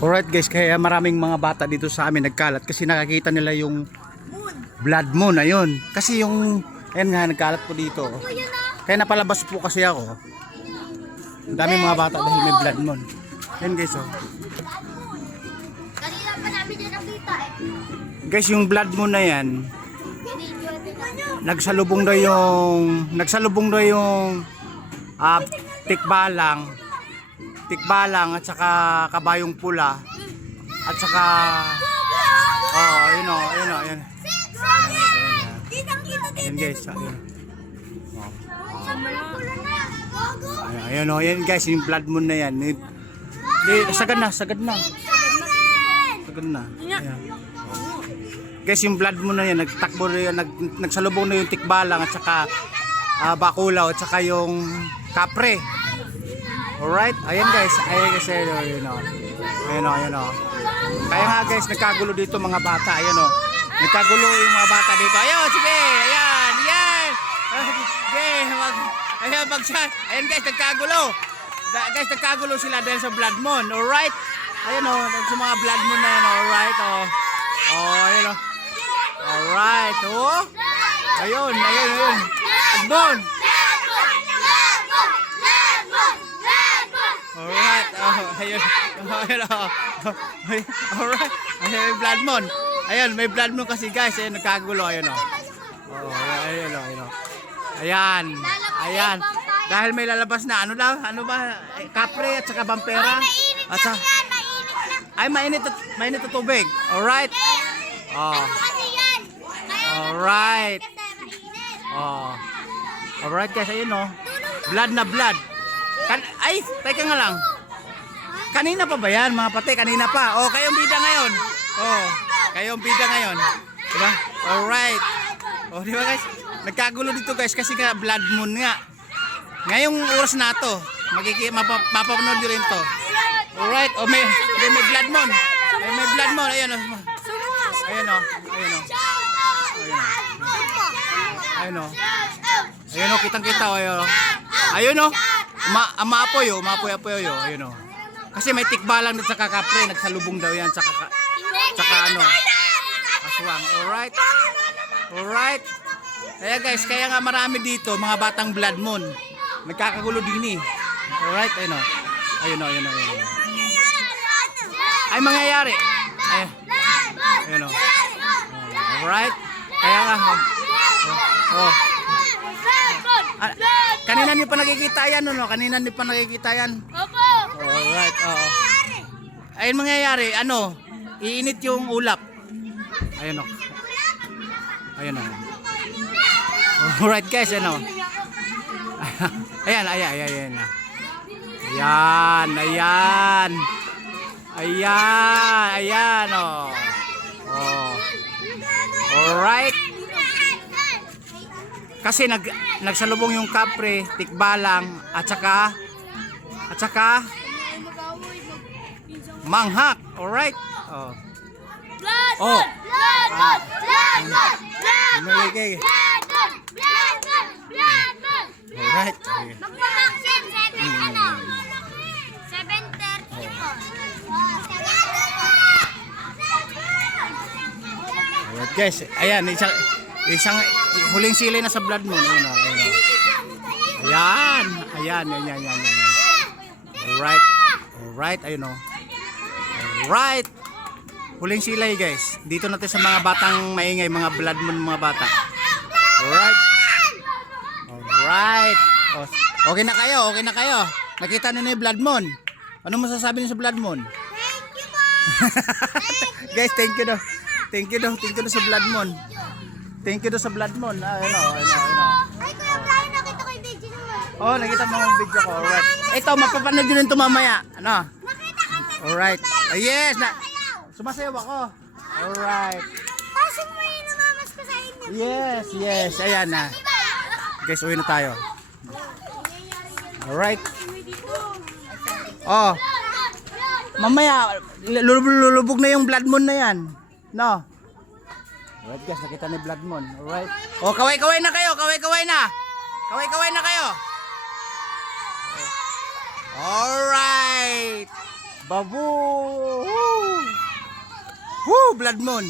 Alright guys, kaya maraming mga bata dito sa amin nagkalat kasi nakakita nila yung blood moon, ayun. Kasi yung, ayan nga, nagkalat po dito. Kaya napalabas po kasi ako. Ang daming mga bata dahil may blood moon. Ayan guys, oh. Kanina pa namin yung nakita eh. Guys, yung blood moon na yan, nagsalubong daw yung tikbalang at saka kabayong pula at saka ayun. Ayun guys, ayun. Ayun guys, yung blood moon na yan. Sagad na. Ayan. Guys, yung blood moon na yan, nagtakbo na yan, nagsalubong na yung tikbalang at saka bakulaw at saka yung kapre. Alright, ayan guys, ayun o. Kaya nga guys, nagkagulo dito mga bata, ayun o. Nagkagulo yung mga bata dito. Ayun, sige, ayan. Ayan guys, nagkagulo. Guys, nagkagulo sila dahil sa blood moon, alright. Ayun o, sa mga blood moon na yan, alright o. Ayun o. Alright, o. Ayun. Blood moon. Alright, ayun. Alright, ayun yung blood moon. Ayun, may blood moon kasi guys, ayun, nagkagulo, ayun o. Ayan. Dahil may lalabas na, ano ba, kapre at saka bampera. At saka, ay, mainit na tubig. Alright. Alright guys, ayun o. Blood na blood. Ay, teka nga lang. Kanina pa ba yan mga pate? Kanina pa. Kayong bida ngayon. Kayong bida ngayon. Diba? Alright. Diba guys? Nagkagulo dito guys kasi nga blood moon nga. Ngayong oras na to, mapapanood nyo rin to. Alright. May blood moon. May blood moon. Ayun o. Ayun o, kitang-kita o. Ayun o. Maapoy o. Ayun o. Kasi may tikbalang sa kakapre, nagsalubong daw yan sa aswang. Alright. Kaya guys, kaya nga marami dito mga batang blood moon. Nagkakagulo din eh. Alright, ayun o. Ay mangyayari. Ayun o. Alright. Kaya nga kanina niyo pa nakikita yan, Kanina niyo pa nakikita yan. Opo. Alright, ayun mangyayari, iinit yung ulap. Ayun o. Alright guys, Ayan o. Alright. Kasi nagsalubong yung kapre, tikbalang at saka manghak. Alright. Alright. Magpapaksin 7:30 po. Alright guys, ayan, isang huling sili na sa blood moon. Ayan. Alright, ayun o. Alright. Huling silay guys. Dito natin sa mga batang maingay, mga blood moon mga bata. Alright. Okay na kayo. Nakita niyo na yung blood moon. Ano masasabi niyo sa blood moon? Guys, thank you daw. Thank you daw sa blood moon. Thank you daw sa blood moon. Ay, Kuya Brian, nakita ko yung video mo. Nakita mo yung video ko. Alright. Ito, mapapanood nyo rin ito mamaya. Alright. Yes. Sumasayaw ako. Alright. Pasok mo yung namamas ko sa inyo. Yes. Ayan na. Guys, uwi na tayo. Alright. Mamaya, lulubog na yung blood moon na yan. Alright guys, nakita ni blood moon. Alright. Kaway-kaway na kayo. Kaway-kaway na kayo. Alright. Babu! Woo! Woo! Blood moon!